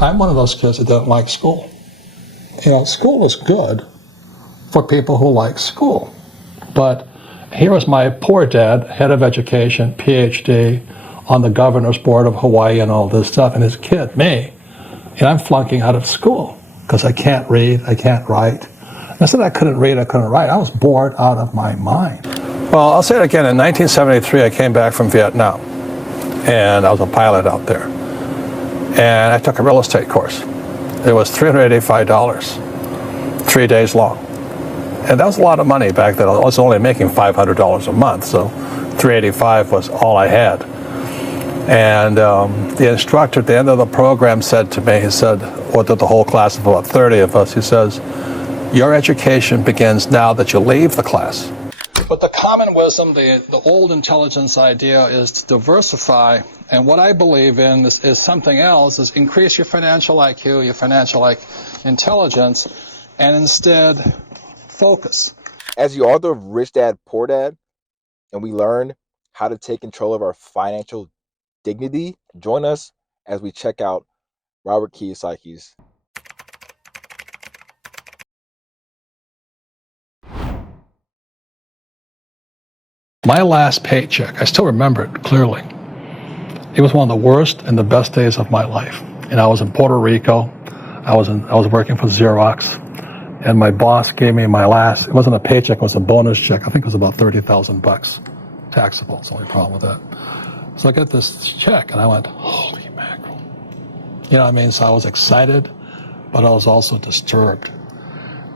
I'm one of those kids that don't like school. School is good for people who like school. But here was my poor dad, head of education, PhD, on the governor's board of Hawaii and all this stuff, and his kid, me, and I'm flunking out of school because I can't read, I can't write. I said I couldn't read, I couldn't write. I was bored out of my mind. Well, I'll say it again. In 1973, I came back from Vietnam, and I was a pilot out there. And I took a real estate course. It was $385, 3 days long. And that was a lot of money back then. I was only making $500 a month, so $385 was all I had. And the instructor at the end of the program said to me, he said, or to the whole class of about 30 of us, he says, your education begins now that you leave the class. But the common wisdom, the old intelligence idea is to diversify, and what I believe in is something else, is increase your financial IQ, your financial intelligence, and instead focus. As the author of Rich Dad, Poor Dad, and we learn how to take control of our financial dignity, join us as we check out Robert Kiyosaki's My last paycheck, I still remember it clearly. It was one of the worst and the best days of my life. And I was in Puerto Rico. I was working for Xerox, and my boss gave me my last, it wasn't a paycheck, it was a bonus check. I think it was about $30,000. Taxable, it's the only problem with that. So I got this check and I went, holy mackerel. You know what I mean? So I was excited, but I was also disturbed.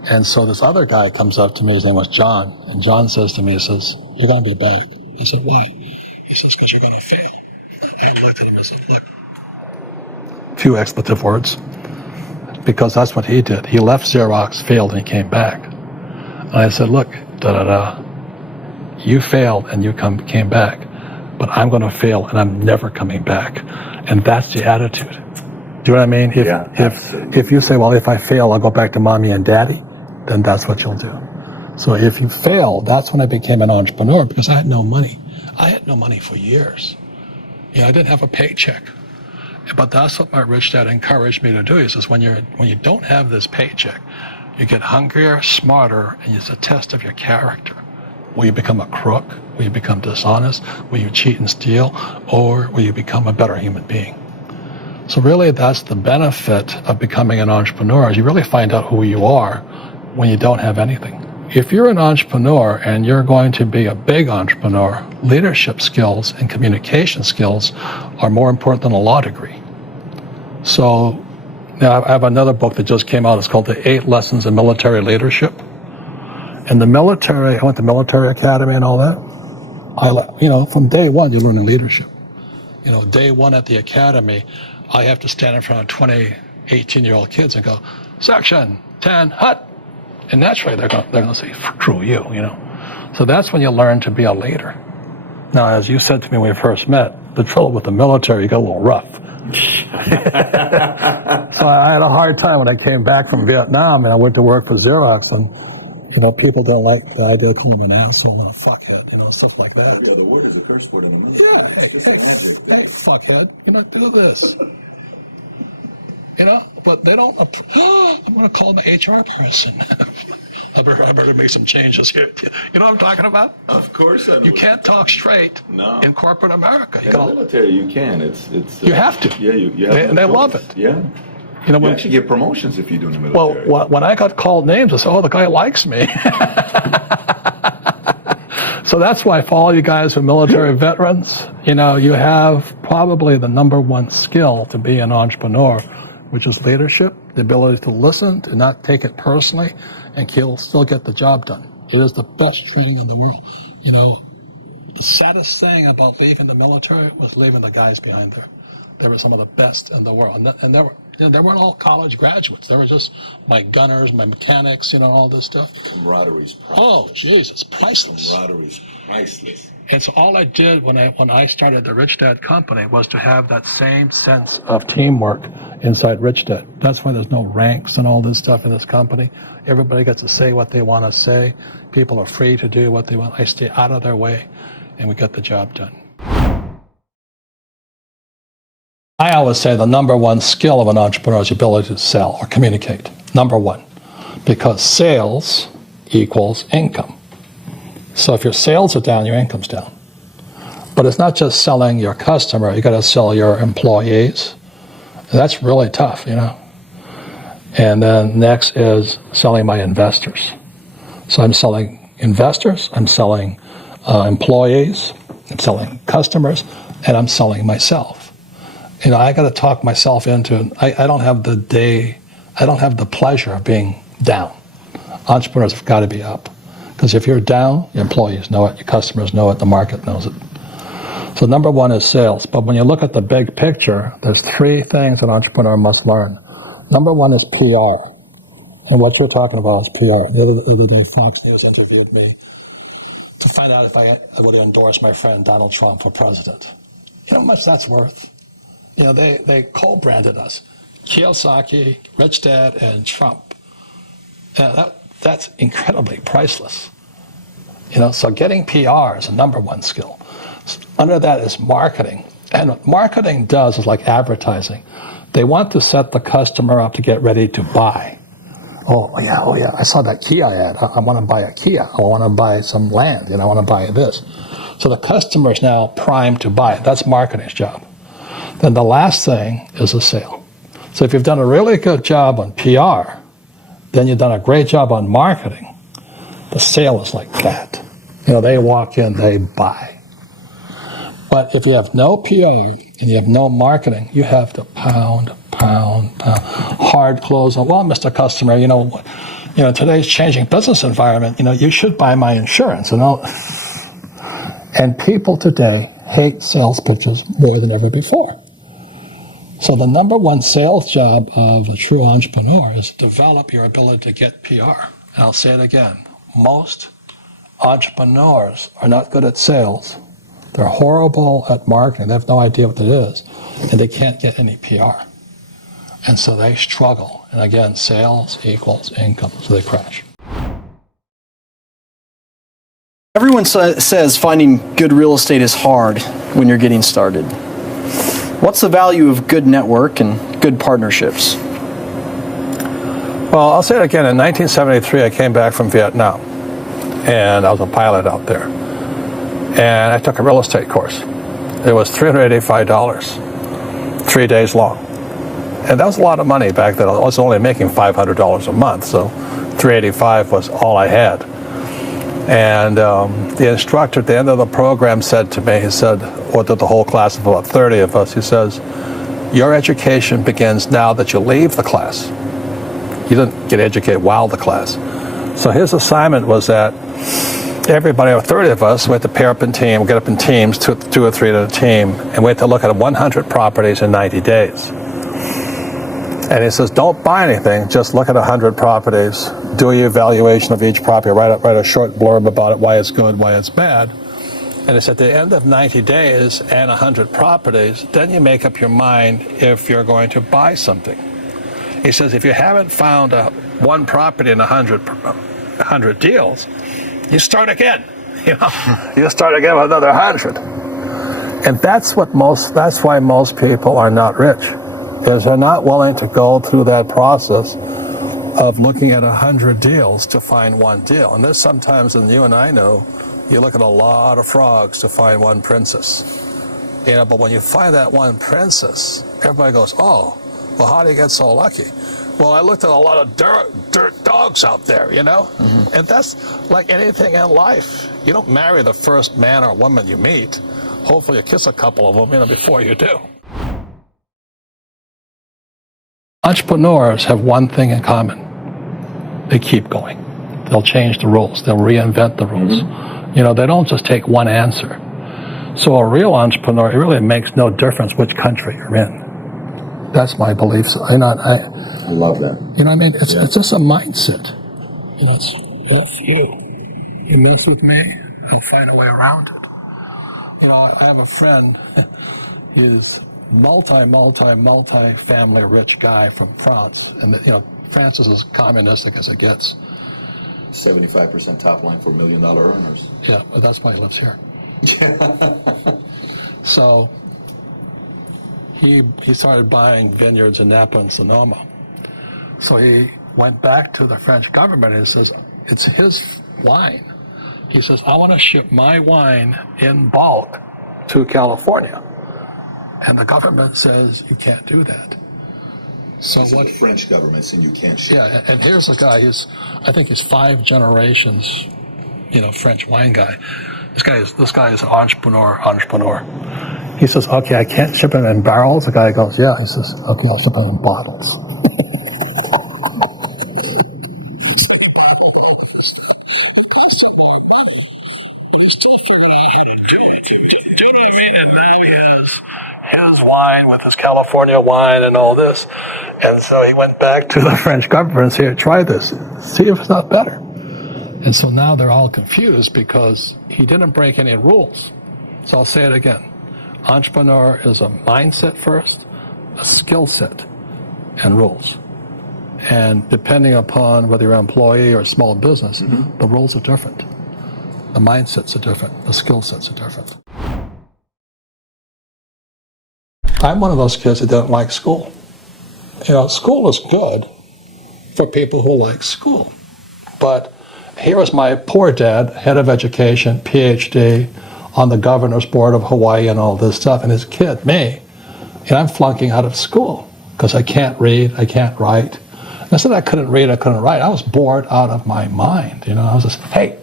And so this other guy comes up to me, his name was John, and John says to me, he says, you're going to be back. I said, why? He says, because you're going to fail. I looked at him and said, look, few expletive words, because that's what he did. He left Xerox, failed, and he came back. And I said, look, you failed and you came back, but I'm going to fail and I'm never coming back. And that's the attitude. Do you know what I mean? If you say, well, if I fail, I'll go back to mommy and daddy, then that's what you'll do. So if you fail, that's when I became an entrepreneur, because I had no money. I had no money for years. I didn't have a paycheck. But that's what my rich dad encouraged me to do. He says, when you don't have this paycheck, you get hungrier, smarter, and it's a test of your character. Will you become a crook? Will you become dishonest? Will you cheat and steal? Or will you become a better human being? So really, that's the benefit of becoming an entrepreneur, is you really find out who you are when you don't have anything. If you're an entrepreneur and you're going to be a big entrepreneur, leadership skills and communication skills are more important than a law degree. So now I have another book that just came out. It's called The 8 Lessons in Military Leadership. And the military, I went to military academy and all that. From day one, you're learning leadership. Day one at the academy, I have to stand in front of 20, 18-year-old kids and go, section 10, hut. And naturally, they're going to say, screw you, So that's when you learn to be a leader. Now, as you said to me when we first met, the trouble with the military, you get a little rough. So I had a hard time when I came back from Vietnam, and I went to work for Xerox, and people don't like the idea of calling them an asshole and a fuckhead, stuff like that. Yeah, the word is a curse word in the military. Yeah, hey, fuckhead, do this. But they don't, I'm going to call the HR person. I better make some changes here. You know what I'm talking about? Of course I do. You can't talk straight in corporate America. In the military, you can. You have to. Yeah, you have They love it. Yeah. You actually get promotions if you do in the military. Well, when I got called names, I said, oh, the guy likes me. So that's why for all you guys who are military veterans, you have probably the number one skill to be an entrepreneur, which is leadership, the ability to listen, to not take it personally, and still get the job done. It is the best training in the world. The saddest thing about leaving the military was leaving the guys behind there. They were some of the best in the world. And they weren't all college graduates. They were just my gunners, my mechanics, all this stuff. Camaraderie's priceless. Oh, geez, it's priceless. Camaraderie's priceless. And so all I did when I started the Rich Dad Company was to have that same sense of teamwork inside Rich Dad. That's why there's no ranks and all this stuff in this company. Everybody gets to say what they want to say. People are free to do what they want. I stay out of their way, and we get the job done. I always say the number one skill of an entrepreneur is the ability to sell or communicate. Number one, because sales equals income. So if your sales are down, your income's down. But it's not just selling your customer, you got to sell your employees. And that's really tough, you know. And then next is selling my investors. So I'm selling investors, I'm selling employees, I'm selling customers, and I'm selling myself. You know, I got to talk myself into, I don't have the pleasure of being down. Entrepreneurs have got to be up. Because if you're down, your employees know it, your customers know it, the market knows it. So number one is sales. But when you look at the big picture, there's three things an entrepreneur must learn. Number one is PR. And what you're talking about is PR. The other day, Fox News interviewed me to find out if I would endorse my friend Donald Trump for president. You know how much that's worth? You know, they co-branded us. Kiyosaki, Rich Dad, and Trump. That's incredibly priceless. You know, so getting PR is a number one skill. Under that is marketing. And what marketing does is like advertising. They want to set the customer up to get ready to buy. Oh yeah, I saw that Kia ad. I want to buy a Kia. I want to buy some land, and I want to buy this. So the customer is now primed to buy it. That's marketing's job. Then the last thing is a sale. So if you've done a really good job on PR, then you've done a great job on marketing. The sale is like that. You know, they walk in, they buy. But if you have no PR and you have no marketing, you have to pound, hard close. Well, Mr. Customer, you know, today's changing business environment. You know, you should buy my insurance. You know, and people today hate sales pitches more than ever before. So the number one sales job of a true entrepreneur is to develop your ability to get PR. And I'll say it again. Most entrepreneurs are not good at sales. They're horrible at marketing. They have no idea what it is. And they can't get any PR. And so they struggle. And again, sales equals income. So they crash. Everyone says finding good real estate is hard when you're getting started. What's the value of good network and good partnerships? Well, I'll say it again. In 1973, I came back from Vietnam. And I was a pilot out there. And I took a real estate course. It was $385, 3 days long. And that was a lot of money back then. I was only making $500 a month, so $385 was all I had. And the instructor at the end of the program said to me, he said, or to the whole class of about 30 of us, he says, your education begins now that you leave the class. You didn't get educated while the class. So his assignment was that everybody, or 30 of us, we had to pair up in team, we get up in teams, two or three at a team, and we had to look at 100 properties in 90 days. And he says, don't buy anything, just look at 100 properties, do your evaluation of each property, write a short blurb about it, why it's good, why it's bad. And it's at the end of 90 days and 100 properties, then you make up your mind if you're going to buy something. He says, if you haven't found one property in 100 deals, you start again. You know, you start again with another 100. And that's why most people are not rich, is they're not willing to go through that process of looking at 100 deals to find one deal. And there's sometimes, and you and I know, you look at a lot of frogs to find one princess. You know, but when you find that one princess, everybody goes, oh, well, how do you get so lucky? Well, I looked at a lot of dirt dogs out there, you know? Mm-hmm. And that's like anything in life. You don't marry the first man or woman you meet. Hopefully you kiss a couple of them, you know, before you do. Entrepreneurs have one thing in common. They keep going. They'll change the rules. They'll reinvent the rules. Mm-hmm. You know, they don't just take one answer. So a real entrepreneur, it really makes no difference which country you're in. That's my belief. So, you know, I love that. You know what I mean? It's just a mindset. You know, it's F you. You mess with me, I'll find a way around it. You know, I have a friend, he's multi-family rich guy from France. And, you know, France is as communistic as it gets. 75% top line for $1 million earners. Yeah, but that's why he lives here. So he started buying vineyards in Napa and Sonoma. So he went back to the French government and says, it's his wine. He says, I want to ship my wine in bulk to California. And the government says, you can't do that. So what the French government saying you can't ship? Yeah, and here's a guy, I think he's 5 generations, French wine guy. This guy is an entrepreneur. He says, okay, I can't ship it in barrels. The guy goes, yeah. He says, okay, I'll ship it in bottles. His wine with his California wine and all this. And so he went back to the French government and said, here, try this. See if it's not better. And so now they're all confused because he didn't break any rules. So I'll say it again. Entrepreneur is a mindset first, a skill set, and rules. And depending upon whether you're an employee or a small business, the rules are different. The mindsets are different. The skill sets are different. I'm one of those kids that don't like school. School is good for people who like school. But here is my poor dad, head of education, PhD, on the governor's board of Hawaii and all this stuff, and his kid, me, and I'm flunking out of school because I can't read, I can't write. And I said I couldn't read, I couldn't write. I was bored out of my mind. I was just, hey.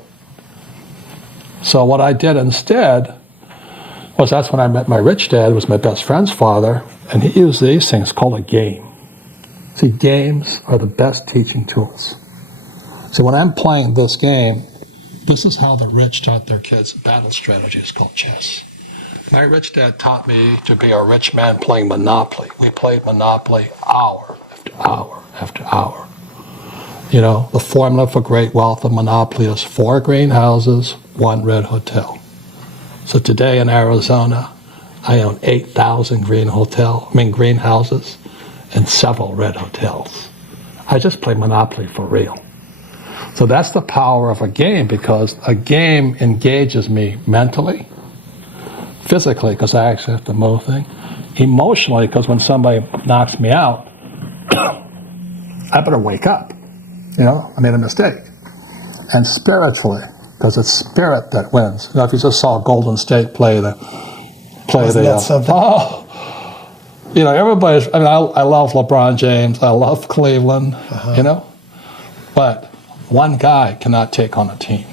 So what I did instead was that's when I met my rich dad, who was my best friend's father, and he used these things called a game. See, games are the best teaching tools. So when I'm playing this game, this is how the rich taught their kids battle strategy. It's called chess. My rich dad taught me to be a rich man playing Monopoly. We played Monopoly hour after hour after hour. The formula for great wealth of Monopoly is 4 greenhouses, 1 red hotel. So today in Arizona, I own 8,000 greenhouses and several red hotels. I just play Monopoly for real. So that's the power of a game, because a game engages me mentally, physically, because I actually have to move things, emotionally, because when somebody knocks me out, I better wake up. I made a mistake. And spiritually, because it's spirit that wins. If you just saw Golden State play the everybody's. I love LeBron James. I love Cleveland. But one guy cannot take on a team.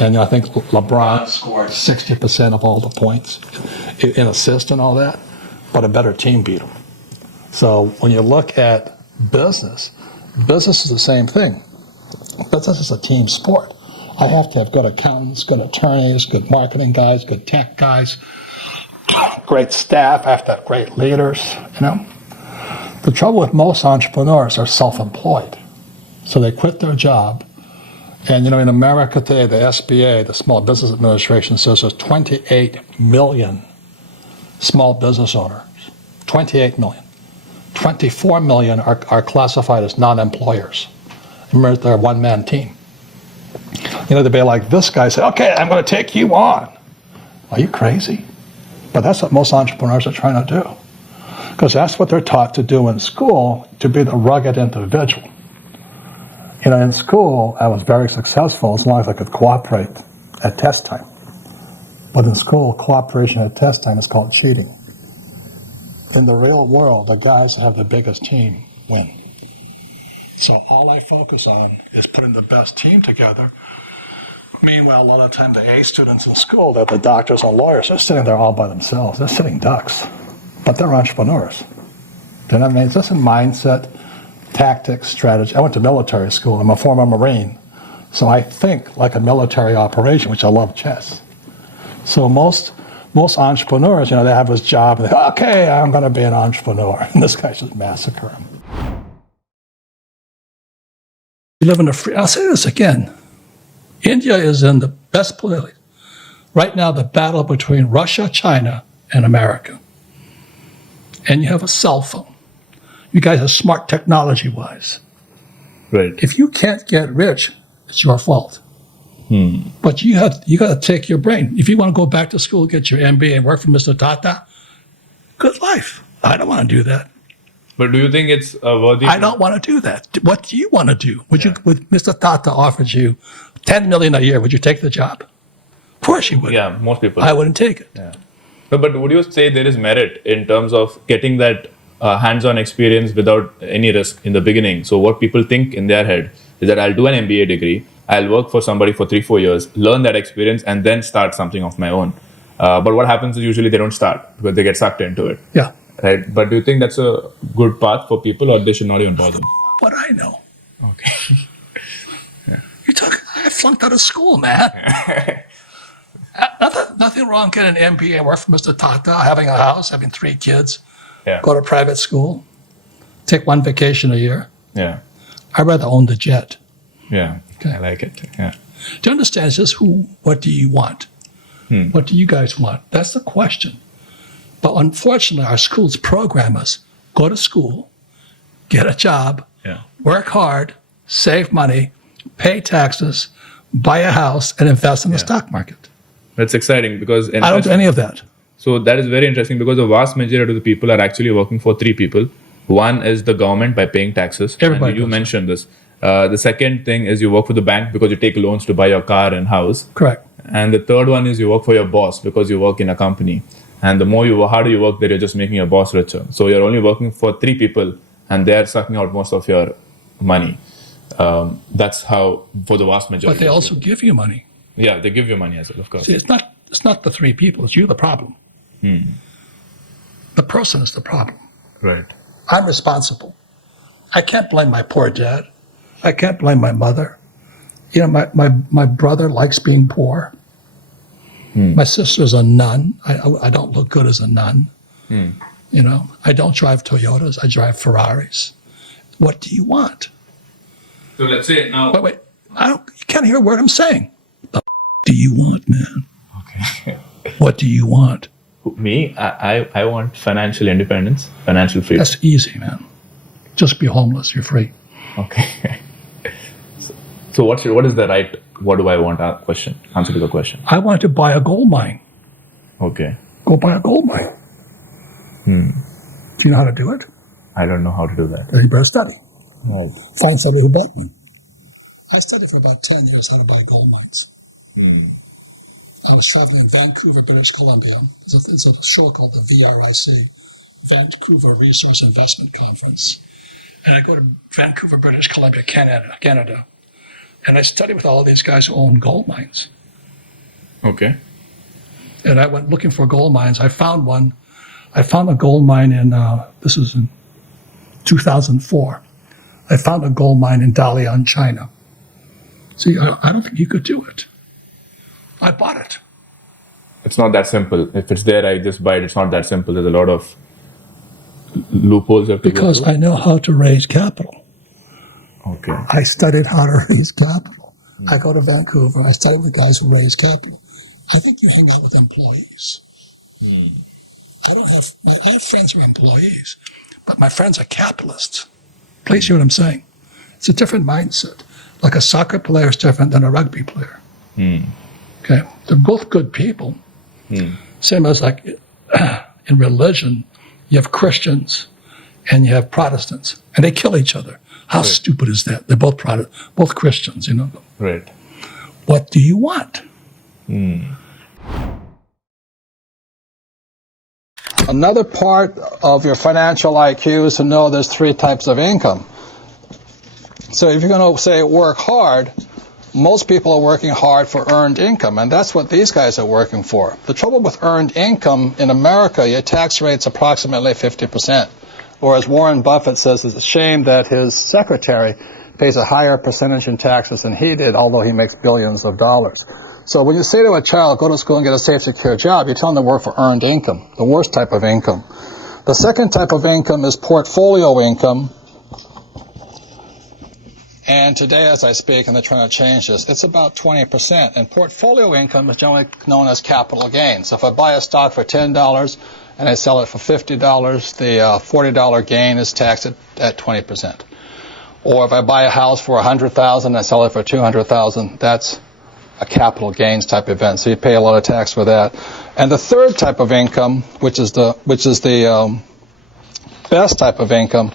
And I think LeBron scored 60% of all the points in assists and all that, but a better team beat him. So when you look at business is the same thing. Business is a team sport. I have to have good accountants, good attorneys, good marketing guys, good tech guys, great staff. I have to have great leaders, The trouble with most entrepreneurs are self-employed. So they quit their job. And, in America today, the SBA, the Small Business Administration, says there's 28 million small business owners. 28 million. 24 million are classified as non-employers. Remember, they're a one-man team. They'd be like this guy said, okay, I'm going to take you on. Are you crazy? But that's what most entrepreneurs are trying to do. Because that's what they're taught to do in school, to be the rugged individual. In school, I was very successful as long as I could cooperate at test time. But in school, cooperation at test time is called cheating. In the real world, the guys that have the biggest team win. So all I focus on is putting the best team together. Meanwhile, a lot of the time, the A students in school, they're the doctors and lawyers, they're sitting there all by themselves. They're sitting ducks. But they're entrepreneurs. You know what I mean? It's just a mindset, tactics, strategy. I went to military school. I'm a former Marine. So I think like a military operation, which I love chess. So most entrepreneurs, they have this job, and they go, okay, I'm going to be an entrepreneur. And this guy just massacre him. We live in I'll say this again. India is in the best place. Right now, the battle between Russia, China, and America. And you have a cell phone. You guys are smart technology-wise. Right. If you can't get rich, it's your fault. But you got to take your brain. If you want to go back to school, get your MBA and work for Mr. Tata, good life. I don't want to do that. But do you think it's worthy? I don't want to do that. What do you want to do? Would you, with Mr. Tata offers you $10 million a year, would you take the job? Of course you would. Yeah, most people. I wouldn't take it. Yeah. No, but would you say there is merit in terms of getting that hands-on experience without any risk in the beginning? So what people think in their head is that I'll do an MBA degree, I'll work for somebody for 3-4 years, learn that experience, and then start something of my own. But what happens is usually they don't start because they get sucked into it. Yeah. Right? But do you think that's a good path for people, or they should not even bother? What I know. Okay. I flunked out of school, man. Nothing wrong getting an MBA, work for Mr. Tata, having a house, having 3 kids, Yeah. go to private school, take 1 vacation a year. Yeah. I'd rather own the jet. Yeah. Okay. I like it. Yeah. Do you understand? It's just what do you want? What do you guys want? That's the question. But unfortunately, our schools program us, go to school, get a job, work hard, save money, pay taxes, buy a house, and invest in the stock market. That's exciting because I don't do any of that. So that is very interesting because the vast majority of the people are actually working for 3 people. One is the government by paying taxes. Everybody And you does. mentioned this. The second thing is you work for the bank because you take loans to buy your car and house. Correct. And the third one is you work for your boss because you work in a company. And the harder you work there, you're just making your boss richer. So you're only working for 3 people and they're sucking out most of your money. That's how for the vast majority. But they also give you money. Yeah, they give you money as well, of course. See, it's not the 3 people. It's you the problem. The person is the problem. Right. I'm responsible. I can't blame my poor dad. I can't blame my mother. You know, my brother likes being poor. My sister's a nun. I don't look good as a nun. You know, I don't drive Toyotas. I drive Ferraris. What do you want? So let's say now. Wait. You can't hear a word I'm saying. What do you want, man? Okay. What do you want? Me, I want financial independence, financial freedom. That's easy, man. Just be homeless. You're free. Okay. So what is the right? What do I want? Question. Answer to the question. I want to buy a gold mine. Okay. Go buy a gold mine. Do you know how to do it? I don't know how to do that. You better study. Right. Find somebody who bought one. I studied for about 10 years how to buy gold mines. I was traveling in Vancouver, British Columbia. It's a show called the VRIC, Vancouver Resource Investment Conference. And I go to Vancouver, British Columbia, Canada. And I studied with all these guys who own gold mines. Okay. And I went looking for gold mines. I found one. I found a gold mine this is in 2004. I found a gold mine in Dalian, China. See, I don't think you could do it. I bought it. It's not that simple. If it's there, I just buy it. It's not that simple. There's a lot of loopholes. Because I know how to raise capital. Okay. I studied how to raise capital. I go to Vancouver. I study with guys who raise capital. I think you hang out with employees. I have friends who are employees, but my friends are capitalists. Please hear what I'm saying. It's a different mindset. Like a soccer player is different than a rugby player. Okay, they're both good people. Same as like in religion, you have Christians and you have Protestants, and they kill each other. How stupid is that? They're both both Christians, you know. Right. What do you want? Another part of your financial IQ is to know there's 3 types of income. So if you're going to say work hard, most people are working hard for earned income, and that's what these guys are working for. The trouble with earned income in America, your tax rate's approximately 50%. Or as Warren Buffett says, it's a shame that his secretary pays a higher percentage in taxes than he did, although he makes billions of dollars. So when you say to a child, go to school and get a safe, secure job, you tell them to work for earned income, the worst type of income. The second type of income is portfolio income. And today, as I speak, and they're trying to change this, it's about 20%. And portfolio income is generally known as capital gains. So if I buy a stock for $10 and I sell it for $50, the $40 gain is taxed at 20%. Or if I buy a house for $100,000 and I sell it for $200,000, that's a capital gains type event. So you pay a lot of tax for that. And the third type of income, which is the best type of income,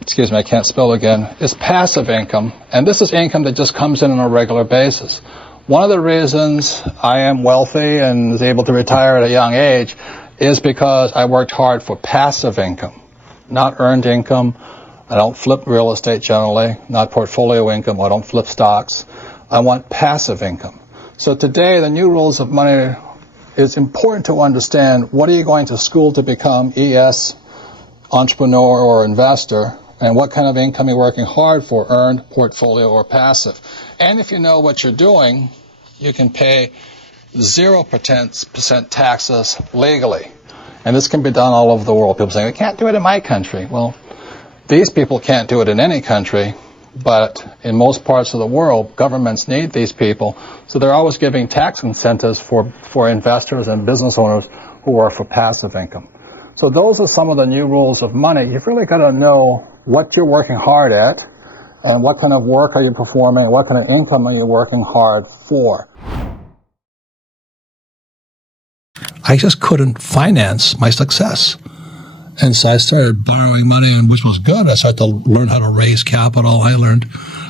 excuse me, I can't spell again, is passive income. And this is income that just comes in on a regular basis. One of the reasons I am wealthy and is able to retire at a young age is because I worked hard for passive income, not earned income. I don't flip real estate generally, not portfolio income. I don't flip stocks. I want passive income. So today, the new rules of money is important to understand. What are you going to school to become, ES, entrepreneur or investor, and what kind of income you're working hard for, earned, portfolio, or passive. And if you know what you're doing, you can pay 0% taxes legally. And this can be done all over the world. People say, I can't do it in my country. Well, these people can't do it in any country, but in most parts of the world, governments need these people. So they're always giving tax incentives for investors and business owners who are for passive income. So those are some of the new rules of money. You've really got to know what you're working hard at and what kind of work are you performing, what kind of income are you working hard for. I just couldn't finance my success. And so I started borrowing money, and which was good. I started to learn how to raise capital. I learned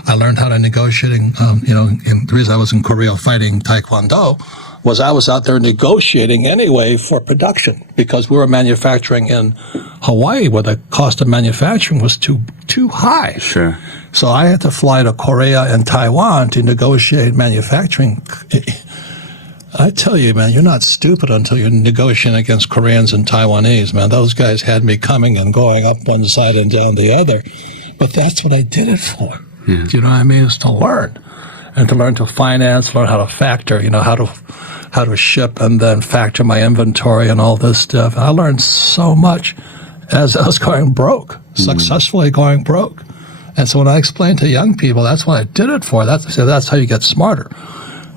how to negotiating. And the reason I was in Korea fighting Taekwondo was I was out there negotiating anyway for production because we were manufacturing in Hawaii where the cost of manufacturing was too high. Sure. So I had to fly to Korea and Taiwan to negotiate manufacturing. I tell you, man, you're not stupid until you're negotiating against Koreans and Taiwanese, man. Those guys had me coming and going up one side and down the other. But that's what I did it for. Yeah. Do you know what I mean? It's to learn. And to learn to finance, learn how to factor, how to ship and then factor my inventory and all this stuff. And I learned so much as I was going broke, successfully going broke. And so when I explain to young people, that's what I did it for. That's how you get smarter.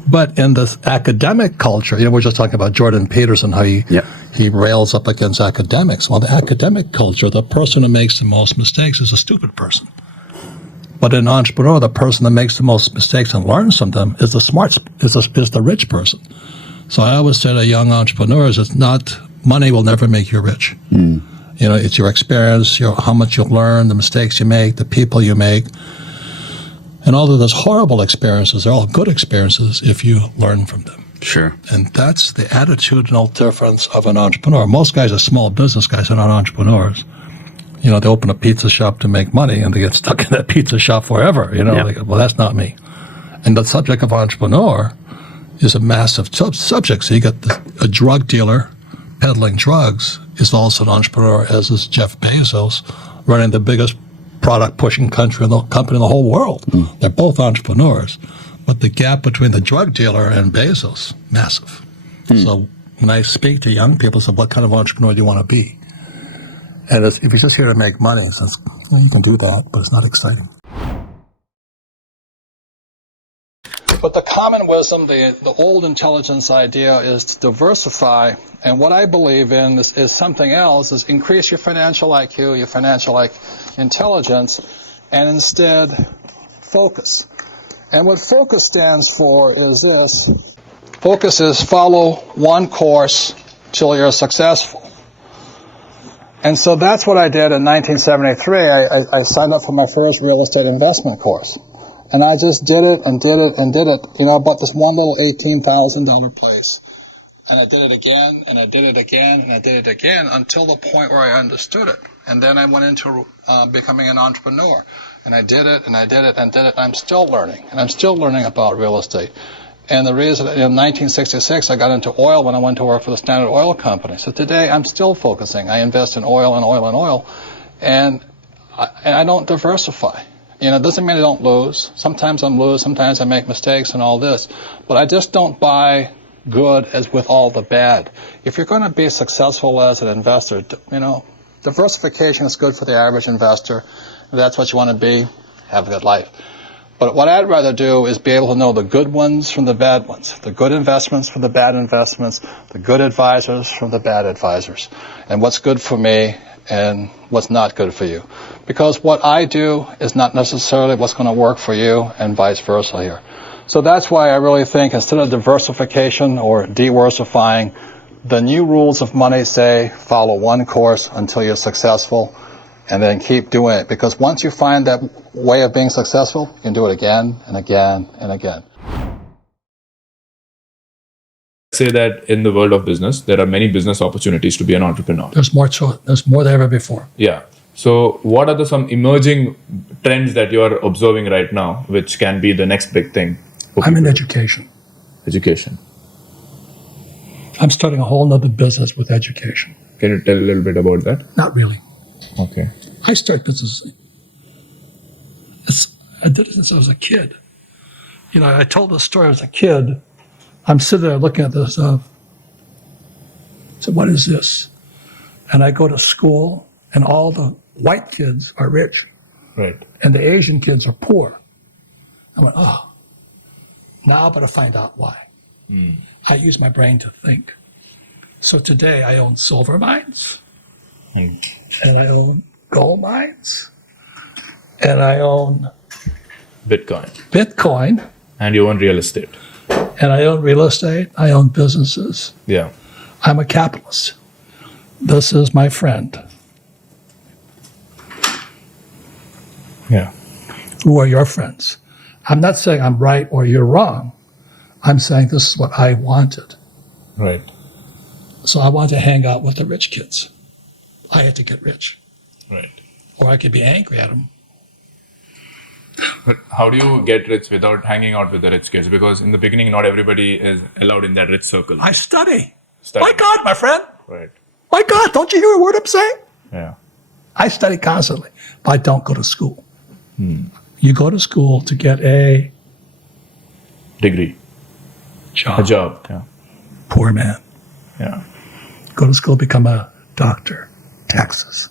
But in the academic culture, we're just talking about Jordan Peterson, how he rails up against academics. Well, the academic culture, the person who makes the most mistakes is a stupid person. But in entrepreneur, the person that makes the most mistakes and learns from them is the rich person. So I always say to young entrepreneurs, it's not money will never make you rich. It's your experience, how much you learn, the mistakes you make, the people you make. And although there's horrible experiences, they're all good experiences if you learn from them. Sure. And that's the attitudinal difference of an entrepreneur. Most guys are small business guys, they're not entrepreneurs. They open a pizza shop to make money and they get stuck in that pizza shop forever. They go, well, that's not me. And the subject of entrepreneur is a massive subject. So you got a drug dealer peddling drugs is also an entrepreneur, as is Jeff Bezos, running the biggest product-pushing company in the whole world. They're both entrepreneurs. But the gap between the drug dealer and Bezos, massive. So when I speak to young people, I say, what kind of entrepreneur do you want to be? And if you're just here to make money, you can do that, but it's not exciting. But the common wisdom, the old intelligence idea is to diversify. And what I believe in is something else, is increase your financial IQ, your financial intelligence, and instead focus. And what focus stands for is this. Focus is follow one course till you're successful. And so that's what I did in 1973. I signed up for my first real estate investment course. And I just did it and did it and did it. I bought this one little $18,000 place. And I did it again, and I did it again, and I did it again until the point where I understood it. And then I went into becoming an entrepreneur. And I did it, and I did it, and did it. I'm still learning. And I'm still learning about real estate. And the reason, in 1966, I got into oil when I went to work for the Standard Oil Company. So today, I'm still focusing. I invest in oil and oil and oil. And I don't diversify. It doesn't mean I don't lose. Sometimes I lose, sometimes I make mistakes and all this. But I just don't buy good as with all the bad. If you're going to be successful as an investor, diversification is good for the average investor. If that's what you want to be, have a good life. But what I'd rather do is be able to know the good ones from the bad ones, the good investments from the bad investments, the good advisors from the bad advisors, and what's good for me and what's not good for you. Because what I do is not necessarily what's going to work for you, and vice versa here. So that's why I really think instead of diversification or diversifying, The new rules of money say follow one course until you're successful, and then keep doing it. Because once you find that way of being successful, you can do it again and again and again. Say that in the world of business, there are many business opportunities to be an entrepreneur. There's more to it. There's more than ever before. Yeah. So what are some emerging trends that you are observing right now, which can be the next big thing? I'm in education. Education. I'm starting a whole nother business with education. Can you tell a little bit about that? Not really. Okay. I started businesses. I did it since I was a kid. You know, I told this story as a kid. I'm sitting there looking at this stuff. So what is this? And I go to school, and all the white kids are rich, Right. and the Asian kids are poor. I went, oh, now I better find out why. I use my brain to think. So today I own silver mines, and I own gold mines, and I own Bitcoin, And you own real estate. and I own real estate. I own businesses. Yeah. I'm a capitalist. This is my friend. Yeah. Who are your friends? I'm not saying I'm right or you're wrong. I'm saying this is what I wanted. Right. So I wanted to hang out with the rich kids. I had to get rich. Right. Or I could be angry at them. But how do you get rich without hanging out with the rich kids? Because in the beginning, not everybody is allowed in that rich circle. I study. Study. My God, my friend. Right. My God, don't you hear a word I'm saying? Yeah. I study constantly, but I don't go to school. You go to school to get a Degree. job. A job. Yeah. Poor man. Yeah. Go to school, become a doctor. Texas.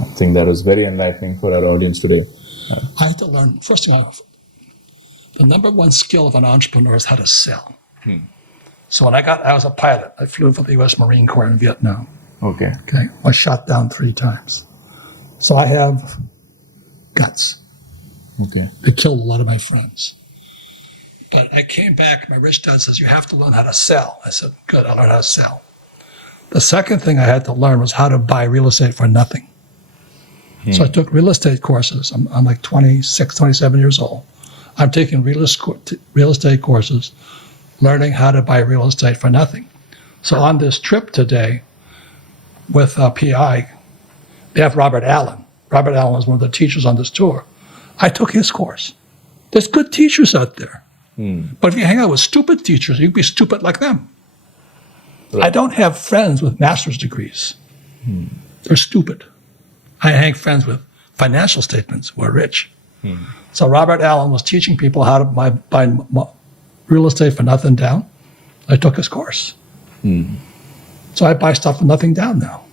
I think that was very enlightening for our audience today. I had to learn, first of all, the number one skill of an entrepreneur is how to sell. So when I was a pilot. I flew for the U.S. Marine Corps in Vietnam. Okay. Okay, was shot down 3 times. So I have guts. Okay. They killed a lot of my friends. But I came back, my rich dad says, you have to learn how to sell. I said, good, I'll learn how to sell. The second thing I had to learn was how to buy real estate for nothing. So I took real estate courses. I'm like 26, 27 years old. I'm taking real estate courses, learning how to buy real estate for nothing. So on this trip today with PI, they have Robert Allen. Robert Allen was one of the teachers on this tour. I took his course. There's good teachers out there. But if you hang out with stupid teachers, you can be stupid like them. Right. I don't have friends with master's degrees. They're stupid. I hang friends with financial statements who are rich. So Robert Allen was teaching people how to buy real estate for nothing down. I took his course. So I buy stuff for nothing down now.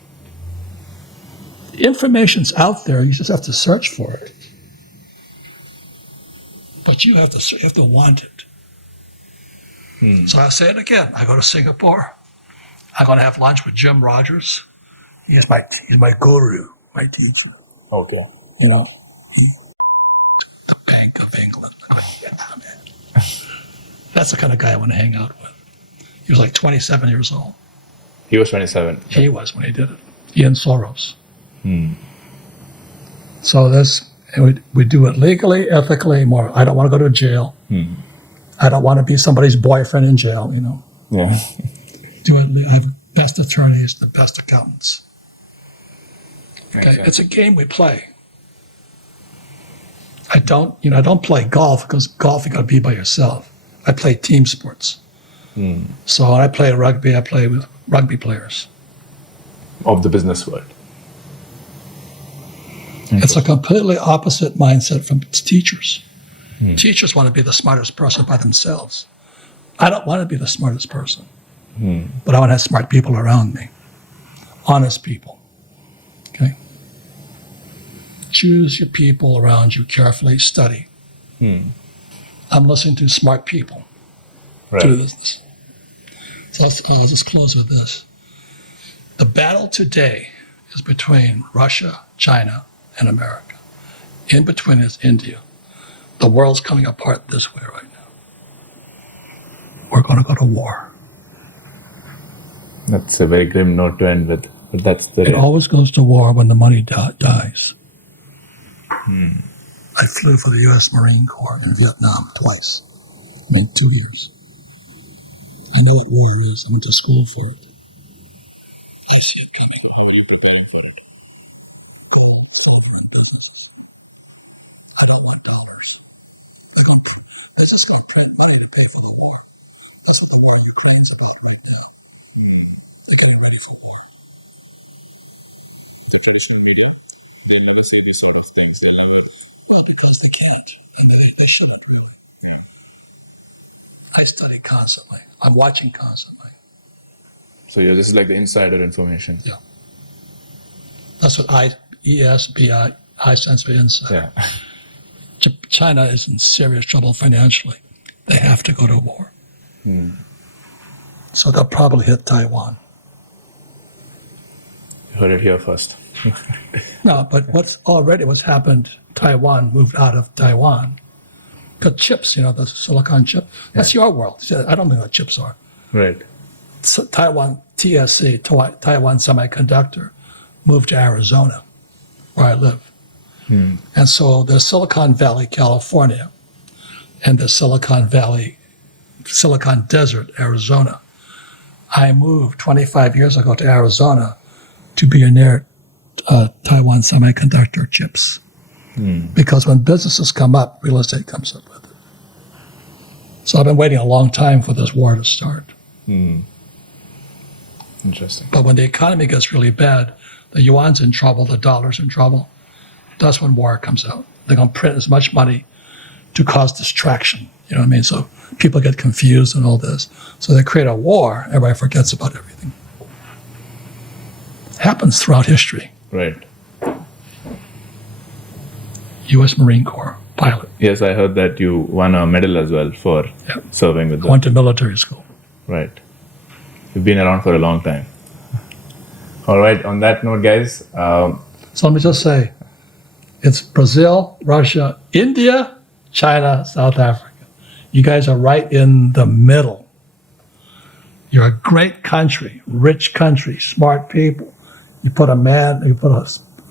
The information's out there. You just have to search for it. But you have to want it. So I'll say it again. I go to Singapore. I'm going to have lunch with Jim Rogers. He's my guru, my teacher. Okay. You know, the Bank of England. That's the kind of guy I want to hang out with. He was like 27 years old. He was 27. He was when he did it. He and Soros. So we do it legally, ethically, more. I don't want to go to jail. I don't want to be somebody's boyfriend in jail, you know. Yeah. Do it. I have the best attorneys, the best accountants. Okay, it's a game we play. I don't play golf because golf you got to be by yourself. I play team sports. So when I play rugby, I play with rugby players. Of the business world. It's a completely opposite mindset from teachers. Teachers want to be the smartest person by themselves. I don't want to be the smartest person, but I want to have smart people around me, honest people. Okay. Choose your people around you carefully. Study. I'm listening to smart people do this. So I'll just close with this. The battle today is between Russia, China, and America. In between is India. The world's coming apart this way right now. We're going to go to war. That's a very grim note to end with. But that's the It always goes to war when the money dies. I flew for the U.S. Marine Corps in Vietnam twice. I mean, 2 years. I know what war is. I went to school for it. I see it coming. Why are you preparing for it? Gold, silver, and businesses. I don't want dollars. They're just going to print money to pay for the war. That's what the war in Ukraine's about right now. They're getting ready for war. They're producing media. They never say these sort of things. They never, because they can't. I mean, they shouldn't really. I study constantly. I'm watching constantly. So yeah, this is like the insider information. Yeah. That's what ESBI, I stands for insight. Yeah. China is in serious trouble financially. They have to go to war. So they'll probably hit Taiwan. You heard it here first. No, but what's happened, Taiwan moved out of Taiwan. Because chips, the silicon chip, that's your world. I don't know what chips are. Right. So Taiwan, TSC, Taiwan Semiconductor, moved to Arizona, where I live. And so there's Silicon Valley, California, and the Silicon Desert, Arizona. I moved 25 years ago to Arizona to be near Taiwan Semiconductor chips. Because when businesses come up, real estate comes up with it. So I've been waiting a long time for this war to start. Interesting. But when the economy gets really bad, the yuan's in trouble, the dollar's in trouble, that's when war comes out. They're going to print as much money to cause distraction. You know what I mean? So people get confused and all this. So they create a war, everybody forgets about everything. Happens throughout history. Right. U.S. Marine Corps pilot. Yes, I heard that you won a medal as well for serving with I them. went to military school. Right. You've been around for a long time. All right. On that note, guys. So let me just say, it's Brazil, Russia, India, China, South Africa. You guys are right in the middle. You're a great country, rich country, smart people. You put a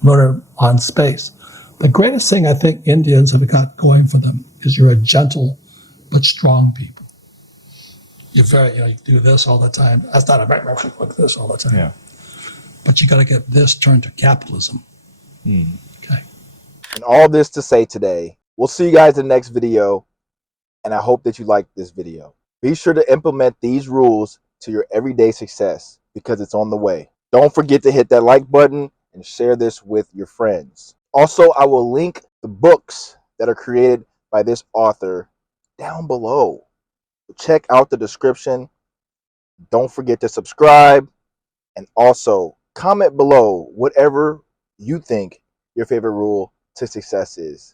learner on space. The greatest thing I think Indians have got going for them is you're a gentle but strong people. You're you do this all the time. That's not like this all the time. Yeah. But you got to get this turned to capitalism. Okay. And all this to say today, we'll see you guys in the next video. And I hope that you liked this video. Be sure to implement these rules to your everyday success because it's on the way. Don't forget to hit that like button and share this with your friends. Also, I will link the books that are created by this author down below. Check out the description. Don't forget to subscribe and also comment below whatever you think your favorite rule to success is.